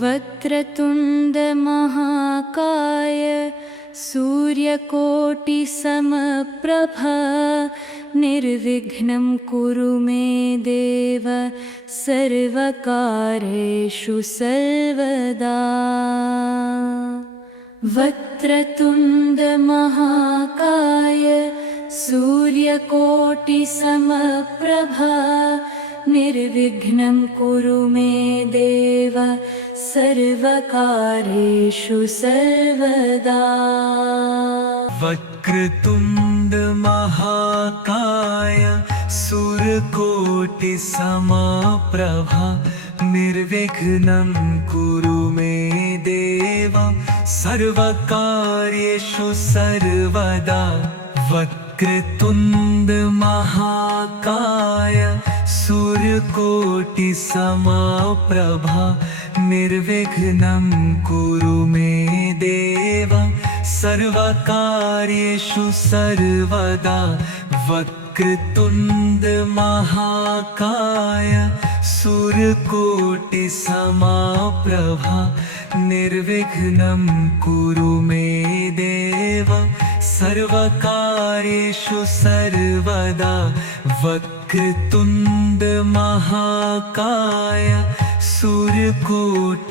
वक्रतुण्डमहाकाय सूर्यकोटिसमप्रभा निर्विघ्नं कुरु मे देव सर्वकार्येषु सर्वदा। वक्रतुण्डमहाकाय सूर्यकोटिसमप्रभा निर्विघ्नं कुरु मे देव सर्वकार्येषु सर्वदा। वक्रतुण्ड महाकाय सूर्यकोटिसमप्रभा निर्विघ्नं कुरु मे देव सर्वकार्येषु सर्वदा। वक्रतुण्ड महाकाय सूर्यकोटिसमप्रभा निर्विघ्नं कुरु मे देव सर्वकार्येषु सर्वदा। वक्रतुण्ड महाकाय सूर्यकोटिसमप्रभा निर्विघ्नं कुरु मे देव सर्वकार्येषु सर्वदा। वक्रतुण्ड महाकाय सूर्यकोटिसमप्रभा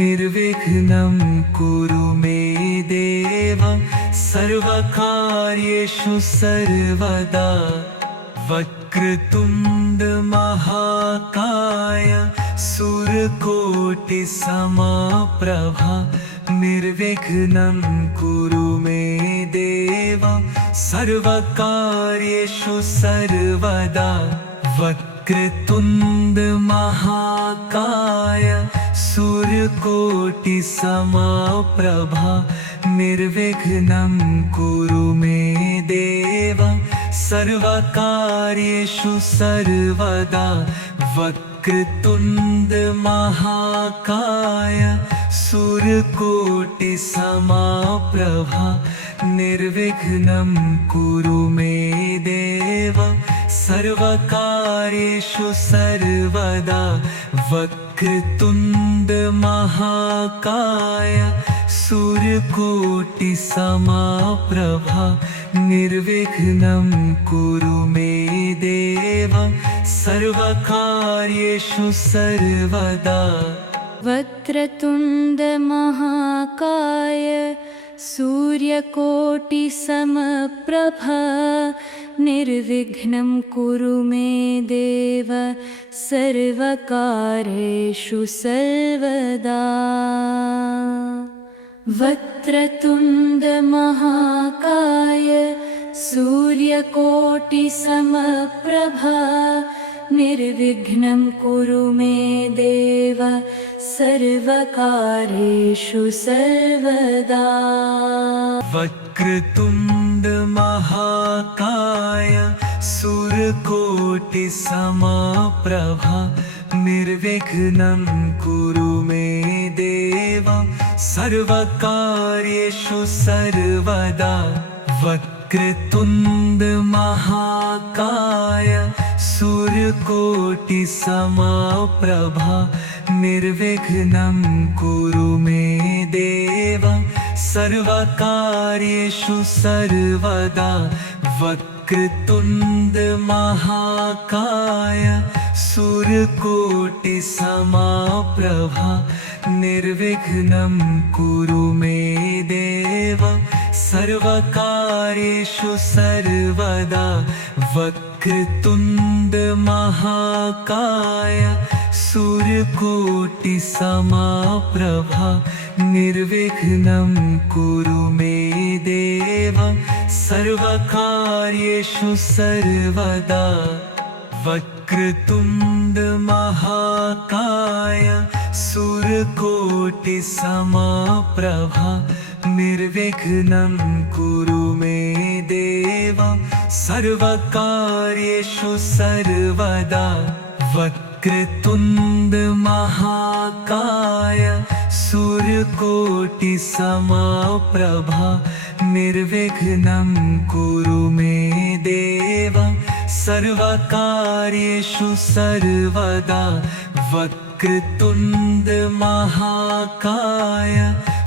निर्विघ्नं कुरु मे देव सर्वकार्येषु सर्वदा। वक्रतुण्ड महाकाय सूर्यकोटिसमप्रभा निर्विघ्नं कुरु मे देव सर्वकार्येषु सर्वदा। वक्रतुण्ड महाकाय सूर्यकोटिसमप्रभा निर्विघ्नं कुरु मे देव सर्वकार्येषु सर्वदा। वक्रतुण्ड महाकाय सूर्यकोटिसमप्रभा निर्विघ्नं कुरु मे देव सर्वकार्येषु सर्वदा। वक्रतुण्ड महाकाय सूर्यकोटिसमप्रभा निर्विघ्नं कुरु मे देव सर्वकार्येषु सर्वदा। वक्रतुण्ड महाकाय सूर्यकोटिसमप्रभा निर्विघ्नं कुरु मे देव सर्वकार्येषु सर्वदा। वक्रतुण्ड महाकाय सूर्यकोटिसमप्रभा निर्विघ्नं कुरु मे देव सर्वकार्येषु सर्वदा। वक्रतुण्ड महाकाय सूर्यकोटिसमप्रभा निर्विघ्नं कुरु मे देव सर्वकार्येषु सर्वदा। वक्रतुण्ड महाकाय सूर्यकोटिसमप्रभा निर्विघ्नं कुरु मे देव सर्वकार्येषु सर्वदा। वक्रतुण्ड महाकाय सूर्यकोटिसमप्रभा निर्विघ्नं कुरु मे देव सर्वकार्येषु सर्वदा। वक्रतुण्ड महाकाय सूर्यकोटिसमप्रभा निर्विघ्नं कुरु मे देव सर्वकार्येषु सर्वदा। वक्रतुण्ड महाकाय सूर्यकोटिसमप्रभा निर्विघ्नं कुरु मे देव सर्वकार्येषु सर्वदा। वक्रतुण्ड महाकाय सूर्यकोटिसमप्रभा निर्विघ्नं कुरु मे देव सर्वकार्येषु सर्वदा। वक्रतुण्ड महाकाय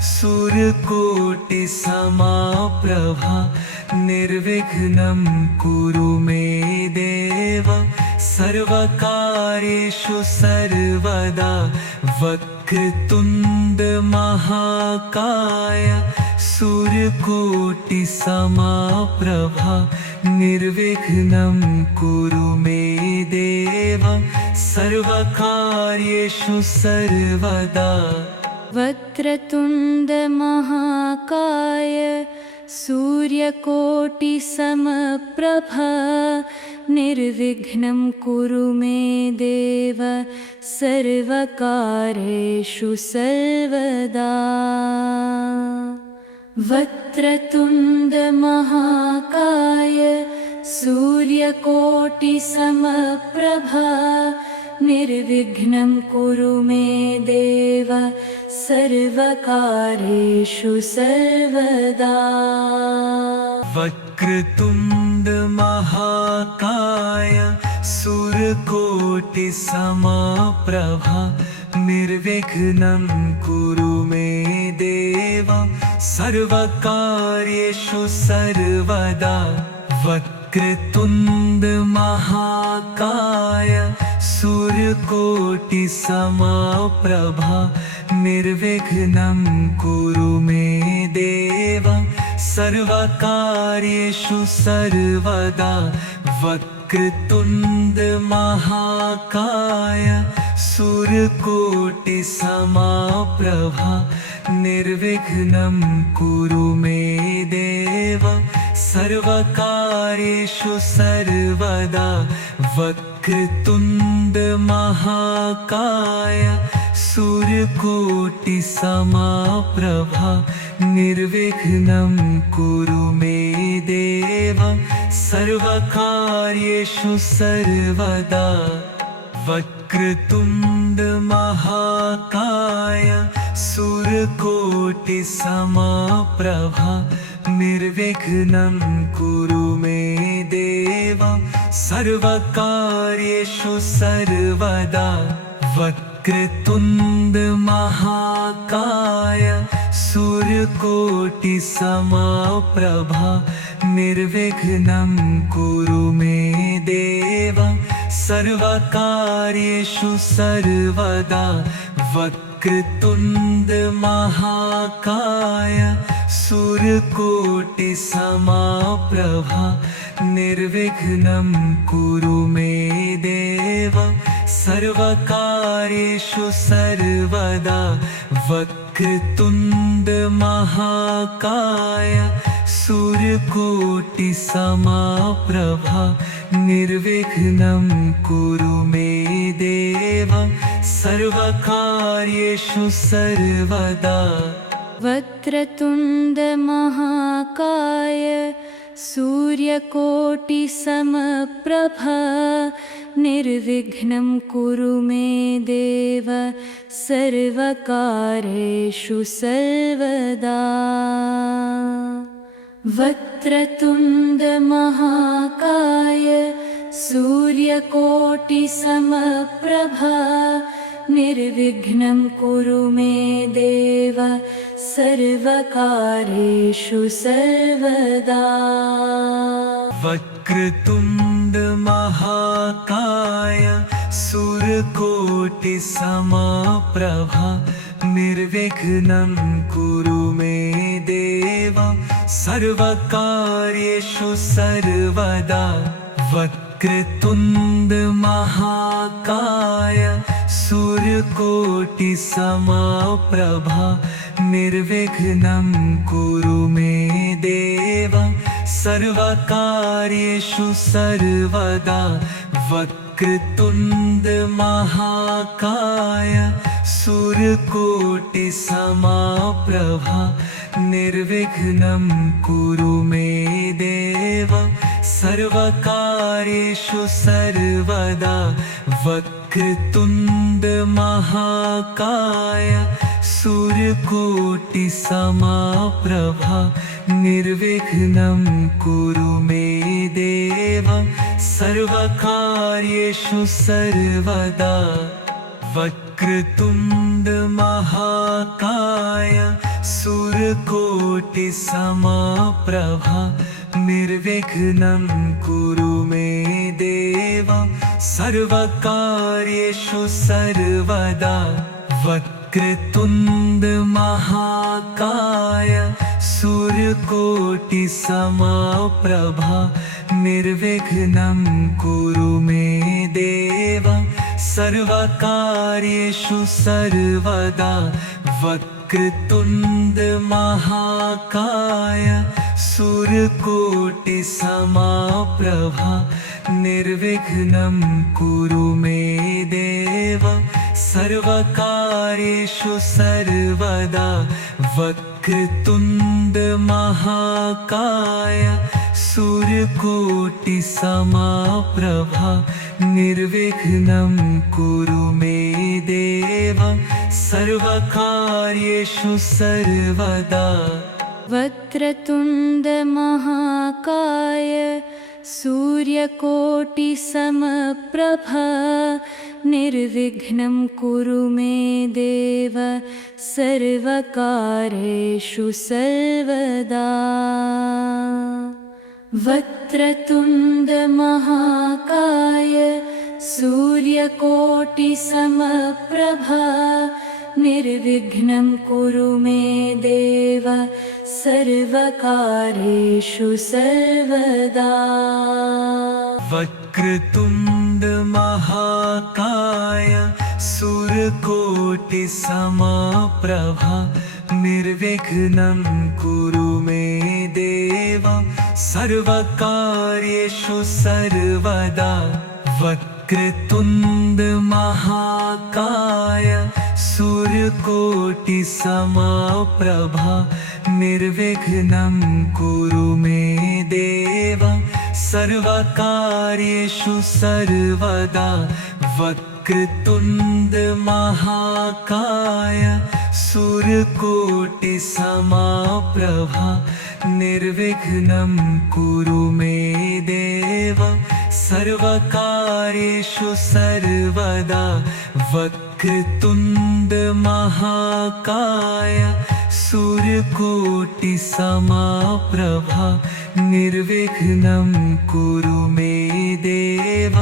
सूर्यकोटि समाप्रभा निर्विघ्नं कुरु मे देव सर्वकार्येषु सर्वदा वक्रतुण्ड महाकाय सूर्यकोटि समाप्रभा निर्विघ्नं कुरु मे देव सर्वकार्येषु सर्वदा वक्रतुण्ड महाकाय सूर्यकोटि समप्रभा निर्विघ्नं कुरु मे देव सर्वकार्येषु सर्वदा वक्रतुण्ड महाकाय सूर्यकोटि समप्रभा निर्विघ्नं कुरु मे देव सर्वकार्येषु सर्वदा वक्रतुण्ड महाकाय सूर्यकोटि समाप्रभा निर्विघ्नं कुरु मे देव सर्वकार्येषु सर्वदा वक्रतुण्ड महाकाय सूर्यकोटि समाप्रभा निर्विघ्नं कुरु मे देव सर्वकार्येषु सर्वदा वक्रतुण्ड महाकाय सूर्यकोटि समाप्रभा निर्विघ्नं कुरु मे देव सर्वकार्येषु सर्वदा वक्रतुण्ड महाकाय सूर्यकोटि समाप्रभा निर्विघ्नं कुरु मे देव सर्वकार्येषु सर्वदा वक्रतुण्ड महाकाय सूर्यकोटि समाप्रभा निर्विघ्नं कुरु मे देव सर्वकार्येषु सर्वदा वक्रतुण्ड महाकाय सूर्यकोटि समाप्रभा निर्विघ्नं कुरु मे देव सर्वकार्येषु सर्वदा वक्रतुण्ड महाकाय सूर्यकोटि समाप्रभा निर्विघ्नं कुरु मे देव सर्वकार्येषु सर्वदा वक्रतुण्ड महाकाय सूर्यकोटि समाप्रभा निर्विघ्नं कुरु मे देव सर्वकार्येषु सर्वदा वक्रतुण्ड महाकाय सूर्यकोटि समप्रभा निर्विघ्नं कुरु मे देव सर्वकार्येषु सर्वदा वक्रतुण्ड महाकाय सूर्यकोटि समप्रभा निर्विघ्नं कुरु मे देव सर्वकार्येषु सर्वदा वक्रतुण्ड महाकाय सूर्यकोटि समाप्रभा निर्विघ्नं कुरु मे देव सर्वकार्येषु सर्वदा वक्रतुण्ड महाकाय सूर्यकोटि समाप्रभा निर्विघ्नं कुरु मे देव सर्वकार्येषु सर्वदा वक्रतुण्ड महाकाय सूर्यकोटि समाप्रभा निर्विघ्नं कुरु मे देव सर्वकार्येषु सर्वदा वक्रतुण्ड महाकाय सूर्यकोटि समाप्रभा निर्विघ्नं कुरु मे देव सर्वकार्येषु सर्वदा वक्रतुण्ड महाकाय सूर्यकोटि समप्रभा निर्विघ्नं कुरु मे देव सर्वकार्येषु सर्वदा वक्रतुण्ड महाकाय सूर्यकोटि समप्रभा निर्विघ्नं कुरु मे देव सर्वकार्येषु सर्वदा वक्रतुण्ड महाकाय सूर्यकोटि समप्रभा निर्विघ्नं कुरु मे देव सर्वकार्येषु सर्वदा वक्रतुण्ड महाकाय सूर्यकोटि समप्रभा निर्विघ्नं कुरु मे देव सर्वकार्येषु सर्वदा वक्रतुण्ड महाकाय सूर्यकोटि समप्रभा निर्विघ्नं कुरु मे देव सर्वकार्येषु सर्वदा वक्रतुण्ड महाकाय सूर्यकोटि समप्रभा निर्विघ्नं कुरु मे देव सर्वकार्येषु सर्वदा वक्रतुण्ड महाकाय सूर्यकोटि समप्रभा निर्विघ्नं कुरु मे देव सर्वकार्येषु सर्वदा वक्रतुण्ड महाकाय सूर्यकोटि समप्रभा निर्विघ्नं कुरु मे देव सर्वकार्येषु सर्वदा वक्रतुण्ड महाकाय सूर्यकोटि समप्रभा निर्विघ्नं कुरु मे देव सर्वकार्येषु सर्वदा वक्रतुण्ड महाकाय सूर्यकोटि समप्रभा निर्विघ्नं कुरु मे देव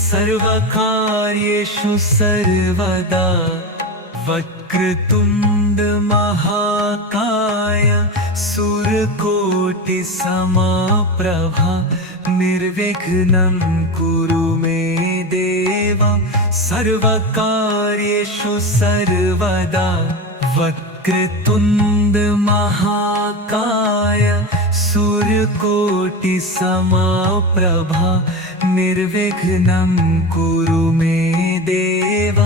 सर्वकार्येषु सर्वदा वक्रतुण्ड महाकाय सूर्यकोटि समप्रभा निर्विघ्नं कुरु मे देव सर्वकार्येषु सर्वदा वक्रतुण्ड महाकाय सूर्यकोटि समप्रभा निर्विघ्नं कुरु मे देव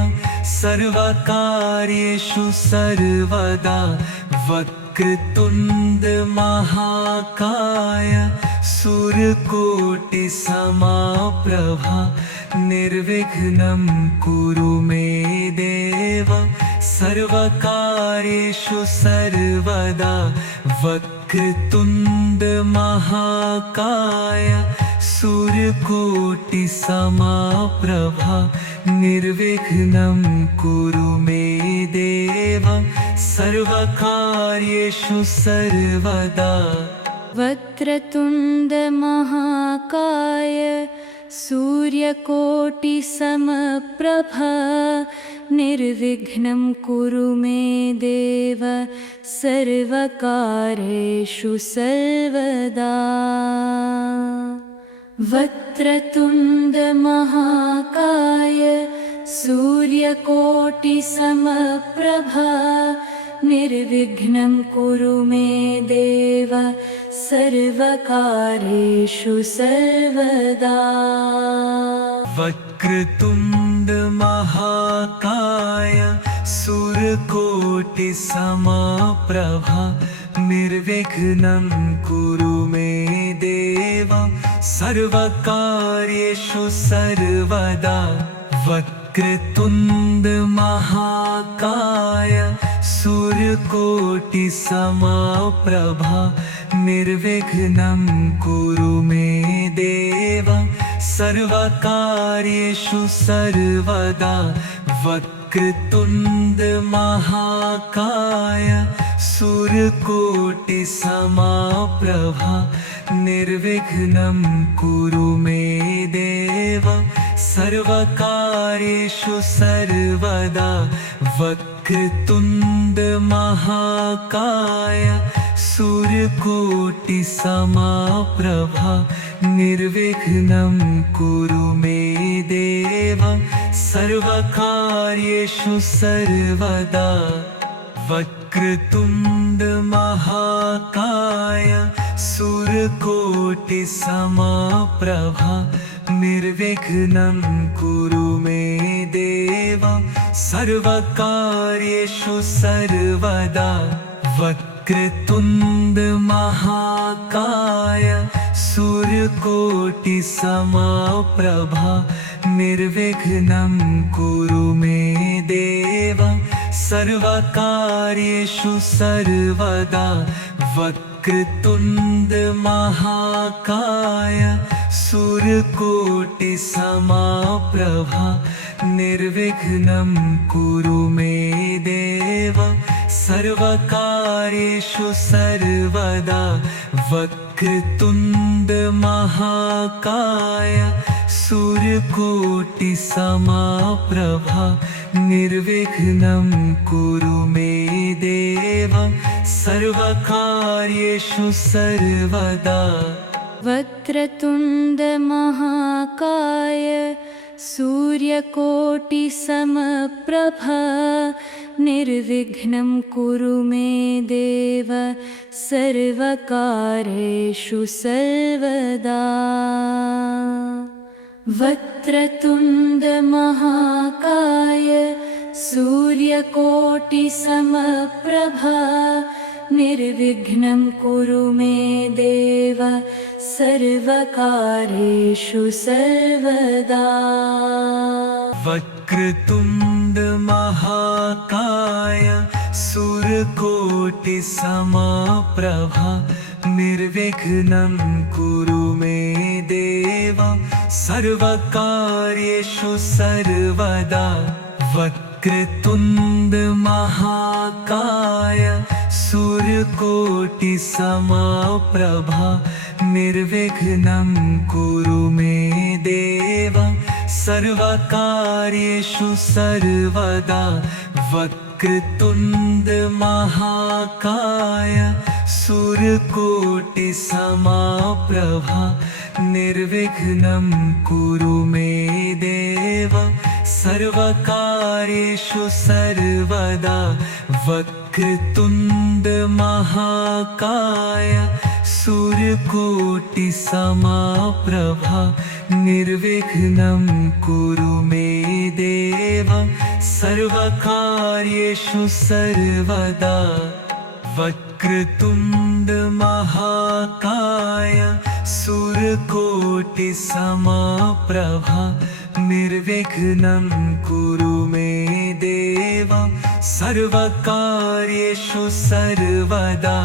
सर्वकार्येषु सर्वदा वक्रतुण्ड महाकाय सूर्यकोटि समप्रभा निर्विघ्नं कुरु मे देव सर्वकार्येषु सर्वदा वक्रतुण्ड महाकाय सूर्यकोटि समप्रभा निर्विघ्नं कुरु मे देव सर्वकार्येषु सर्वदा वक्रतुण्ड महाकाय सूर्यकोटि समप्रभा निर्विघ्नं कुरु मे देव सर्वकार्येषु सर्वदा वक्रतुण्ड महाकाय सूर्यकोटि समप्रभा निर्विघ्नं कुरु मे देव सर्वकार्येषु सर्वदा वक्रतुण्ड महाकाय सूर्यकोटि समप्रभा निर्विघ्नं कुरु मे देव सर्वकार्येषु सर्वदा वक्रतुण्ड महाकाय सूर्यकोटि समप्रभा निर्विघ्नं कुरु मे देव सर्वकार्येषु सर्वदा वक्रतुण्ड महाकाय सूर्यकोटि समप्रभा निर्विघ्नं कुरु मे देव सर्वकार्येषु सर्वदा वक्रतुण्ड महाकाय सूर्यकोटि समप्रभा निर्विघ्नं कुरु मे देव सर्वकार्येषु सर्वदा वक्रतुण्ड महाकाय सूर्यकोटि समप्रभा निर्विघ्नं कुरु मे देव सर्वकार्येषु सर्वदा वक्रतुण्ड महाकाय सूर्यकोटि समप्रभा निर्विघ्नं कुरु मे देव सर्वकार्येषु सर्वदा वक्रतुण्ड महाकाय सूर्यकोटि समप्रभा निर्विघ्नं कुरु मे देव सर्वकार्येषु सर्वदा वक्रतुण्ड महाकाय सूर्यकोटि समप्रभा निर्विघ्नं कुरु मे देव सर्वकार्येषु सर्वदा वक्रतुण्ड महाकाय सूर्यकोटि समप्रभा निर्विघ्नं कुरु मे देव सर्वकार्येषु सर्वदा वक्रतुण्ड महाकाय सूर्यकोटि समप्रभा निर्विघ्नं कुरु मे देव सर्वकार्येषु सर्वदा वक्रतुण्ड महाकाय सूर्यकोटि समप्रभा निर्विघ्नं कुरु मे देव सर्वकार्येषु सर्वदा वक्रतुण्ड महाकाय सूर्यकोटि समप्रभा निर्विघ्नं कुरु मे देव सर्वकार्येषु सर्वदा वक्रतुण्ड महाकाय सूर्यकोटि समप्रभा निर्विघ्नं कुरु मे देव सर्वकार्येषु सर्वदा वक्रतुण्ड महाकाय सूर्यकोटि समप्रभा निर्विघ्नं कुरु मे देव सर्वकार्येषु सर्वदा वक्रतुण्ड महाकाय सूर्यकोटि समप्रभा निर्विघ्नं कुरु मे देव सर्वकार्येषु सर्वदा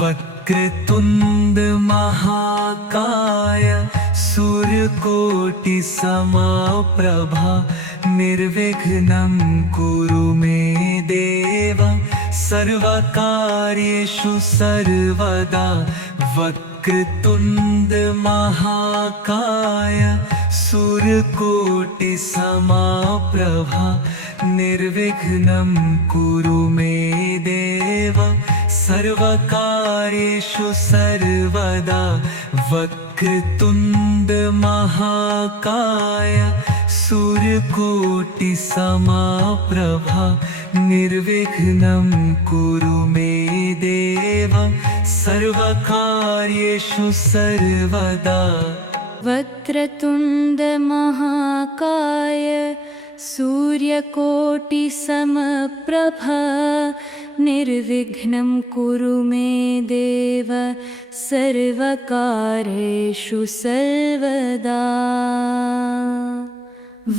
वक्रतुण्ड महाकाय सूर्यकोटि समप्रभा निर्विघ्नं कुरु मे देव सर्वकार्येषु सर्वदा वक्रतुण्ड महाकाय सूर्यकोटि समप्रभा निर्विघ्नं कुरु मे देव सर्वकार्येषु सर्वदा वक्रतुण्ड महाकाय सूर्यकोटि समप्रभा निर्विघ्नं कुरु मे देव सर्वकार्येषु सर्वदा वक्रतुण्ड महाकाय सूर्यकोटि समप्रभा निर्विघ्नं कुरु मे देव सर्वकार्येषु सर्वदा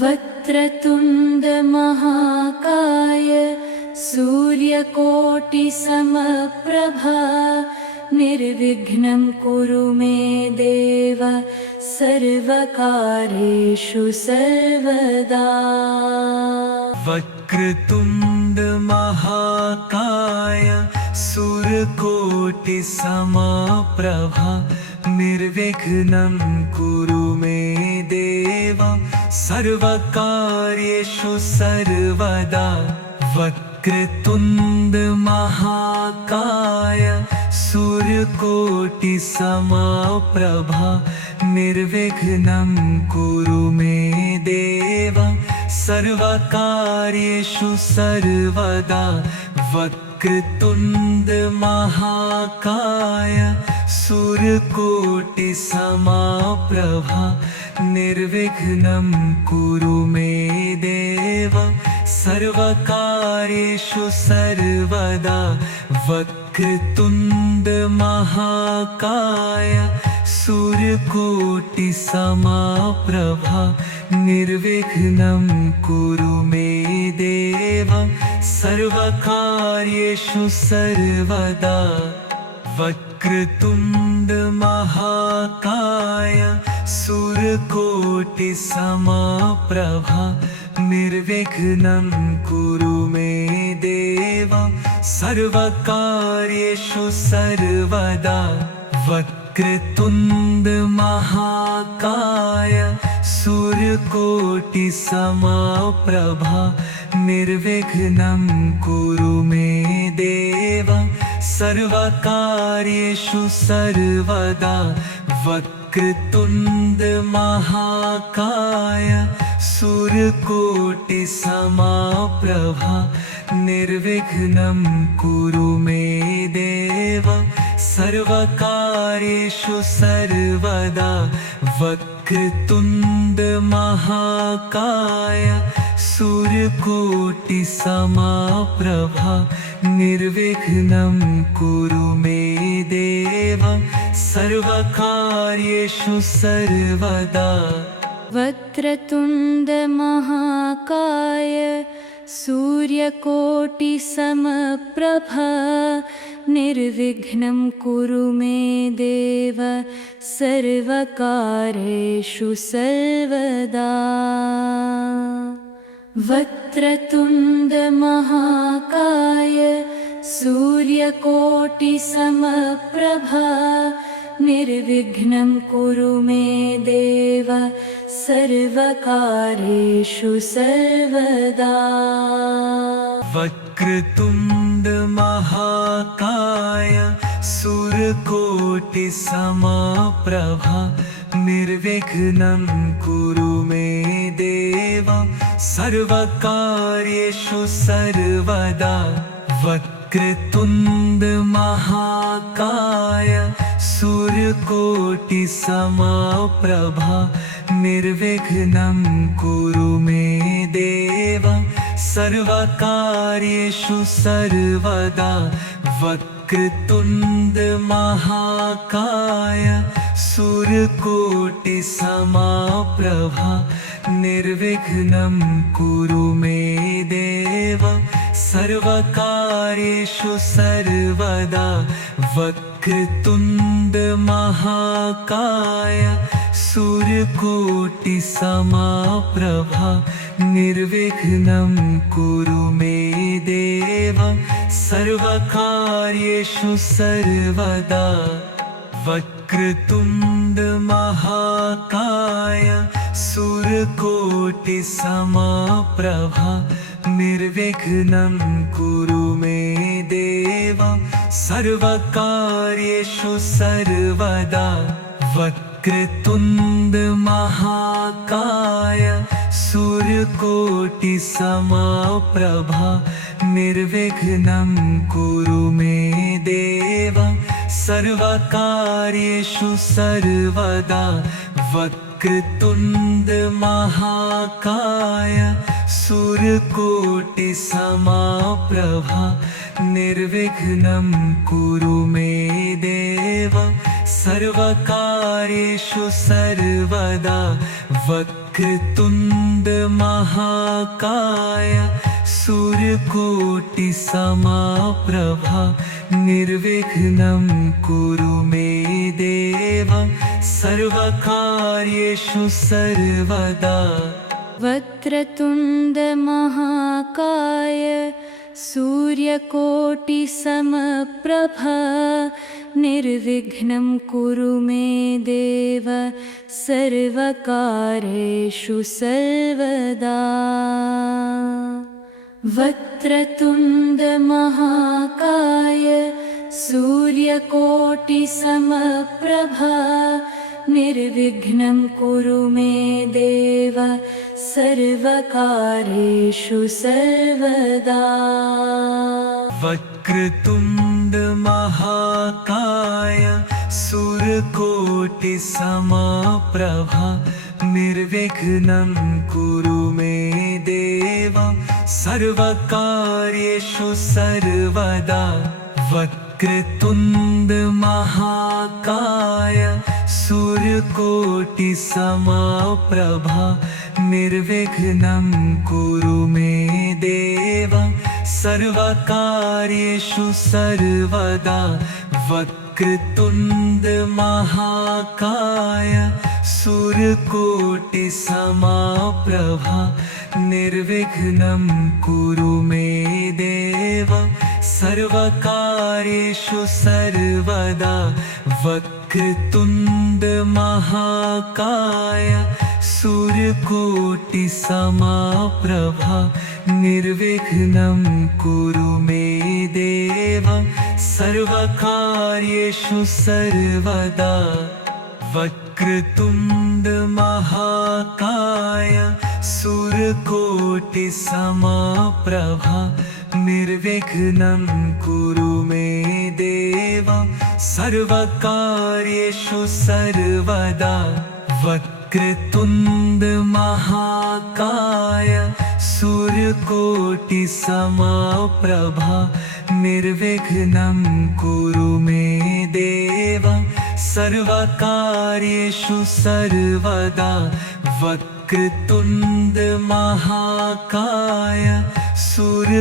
वक्रतुण्ड महाकाय सूर्यकोटि समप्रभा निर्विघ्नं कुरु मे देव सर्वकार्येषु सर्वदा वक्रतुण्ड महाकाय सूर्यकोटि समप्रभा निर्विघ्नं कुरु मे देव सर्वकार्येषु सर्वदा वक्रतुण्ड महाकाय सूर्यकोटि समप्रभा निर्विघ्नं कुरु मे देव सर्वकार्येषु सर्वदा वक्रतुण्ड महाकाय सूर्यकोटि समप्रभा निर्विघ्नं कुरु मे देव सर्वकार्येषु सर्वदा वक्रतुण्ड महाकाय सूर्यकोटि समप्रभा निर्विघ्नं कुरु मे देव सर्वकार्येषु सर्वदा वक्रतुण्ड महाकाय सूर्यकोटि समप्रभा निर्विघ्नं कुरु मे देव सर्वकार्येषु सर्वदा वक्रतुण्ड महाकाय सूर्यकोटि समप्रभा निर्विघ्नं कुरु मे देव सर्वकार्येषु सर्वदा वक्रतुण्ड महाकाय सूर्यकोटि समप्रभा निर्विघ्नं कुरु मे देव सर्वकार्येषु सर्वदा वक्रतुण्ड महाकाय सूर्यकोटि समप्रभा निर्विघ्नं कुरु मे देव सर्वकार्येषु सर्वदा वक्रतुण्ड महाकाय सूर्यकोटि समप्रभा निर्विघ्नं कुरु मे देव सर्वकार्येषु सर्वदा वक्रतुण्ड महाकाय सूर्यकोटि समप्रभा निर्विघ्नं कुरु मे देव सर्वकार्येषु सर्वदा वक्रतुण्ड महाकाय सूर्यकोटि समप्रभा निर्विघ्नं कुरु मे देव सर्वकार्येषु सर्वदा वक्रतुण्ड महाकाय सूर्यकोटि समप्रभा निर्विघ्नं कुरु मे देव सर्वकार्येषु सर्वदा वक्रतुण्ड महाकाय सूर्यकोटि समप्रभा निर्विघ्नं कुरु मे देव सर्वकार्येषु सर्वदा वक्रतुण्ड महाकाय सूर्यकोटि समप्रभा निर्विघ्नं कुरु मे देव सर्वकार्येषु सर्वदा वक्रतुण्ड महाकाय सूर्यकोटि समप्रभा निर्विघ्नं कुरु मे देव सर्वकार्येषु सर्वदा वक्रतुण्ड महाकाय सूर्यकोटि समप्रभा निर्विघ्नं कुरु मे देव सर्वकार्येषु सर्वदा वक्रतुण्ड महाकाय सूर्यकोटि समप्रभा निर्विघ्नं कुरु मे देव सर्वकार्येषु सर्वदा वक्रतुण्ड महाकाय सूर्यकोटि समप्रभा निर्विघ्नं कुरु मे देव सर्वकार्येषु सर्वदा वक्रतुण्डमहाकाय सूर्यकोटिसमप्रभा निर्विघ्नं कुरु मे देव सर्वकार्येषु सर्वदा। वक्रतुण्डमहाकाय सूर्यकोटिसमप्रभा निर्विघ्नं कुरु मे देव सर्वकार्येषु सर्वदा। वक्रतुण्ड महाकाय सूर्यकोटिसमप्रभा निर्विघ्नं कुरु मे देव सर्वकार्येषु सर्वदा। वक्रतुण्ड महाकाय सूर्यकोटिसमप्रभा निर्विघ्नं कुरु मे देव सर्वकार्येषु सर्वदा। वक्रतुण्ड महाकाय सूर्यकोटिसमप्रभा निर्विघ्नं कुरु मे देव सर्वकार्येषु सर्वदा। वक्रतुण्ड महाकाय सूर्यकोटिसमप्रभा निर्विघ्नं कुरु मे देव सर्वकार्येषु सर्वदा। वक्रतुण्ड महाकाय सूर्यकोटिसमप्रभा निर्विघ्नं कुरु मे देव सर्वकार्येषु सर्वदा। वक्रतुण्ड महाकाय सूर्यकोटिसमप्रभा निर्विघ्नं कुरु मे देव सर्वकार्येषु सर्वदा। वक्रतुण्ड महाकाय सूर्यकोटिसमप्रभा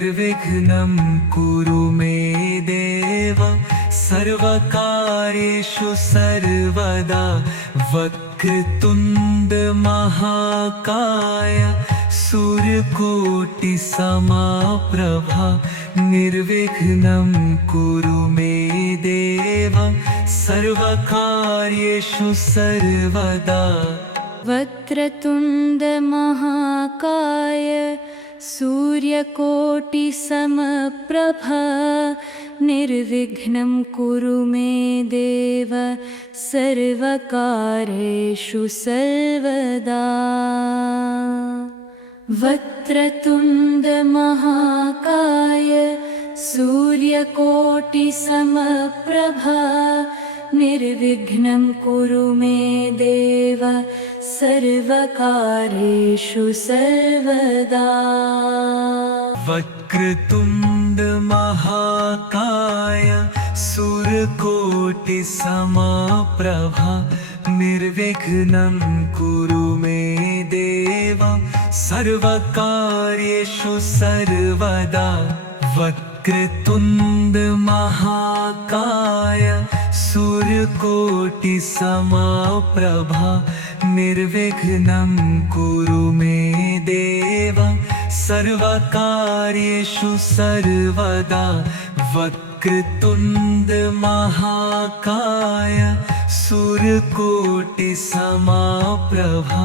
निर्विघ्नं कुरु मे देव सर्वकार्येषु सर्वदा। वक्रतुण्ड महाकाय सूर्यकोटिसमप्रभा निर्विघ्नं कुरु मे देव सर्वकार्येषु सर्वदा। वक्रतुण्डमहाकाय सूर्यकोटिसमप्रभा निर्विघ्नं कुरु मे देव सर्वकार्येषु सर्वदा। वक्रतुण्ड महाकाय सूर्यकोटिसमप्रभा निर्विघ्नं कुरु मे देव सर्वकार्येषु सर्वदा। वक्रतुण्ड महाकाय सूर्यकोटिसमप्रभा निर्विघ्नं कुरु मे देव सर्वकार्येषु सर्वदा। वक्रतुण्ड महाकाय सूर्यकोटिसमप्रभा निर्विघ्नं कुरु मे देव सर्वकार्येषु सर्वदा। वक्रतुण्ड महाकाय सूर्यकोटिसमप्रभा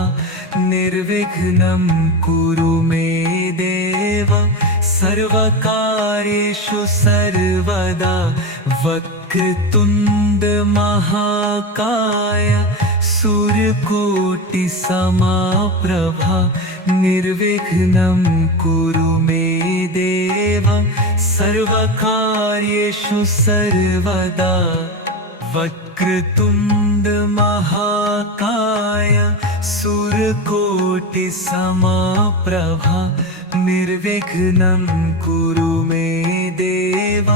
निर्विघ्नं कुरु मे देव सर्वकार्येषु सर्वदा। वक्रतुण्ड महाकाय सूर्यकोटिसमप्रभा निर्विघ्नं कुरु मे देव सर्वकार्येषु सर्वदा। वक्रतुण्ड महाकाय सूर्यकोटिसमप्रभा निर्विघ्नं कुरु मे देव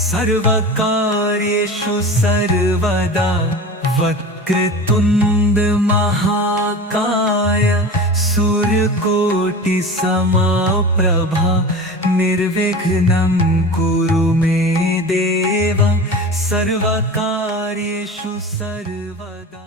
सर्वकार्येषु सर्वदा। वक्रतुण्ड महाकाय सूर्यकोटिसमप्रभा निर्विघ्नं कुरु मे देव सर्वकार्येषु सर्वदा।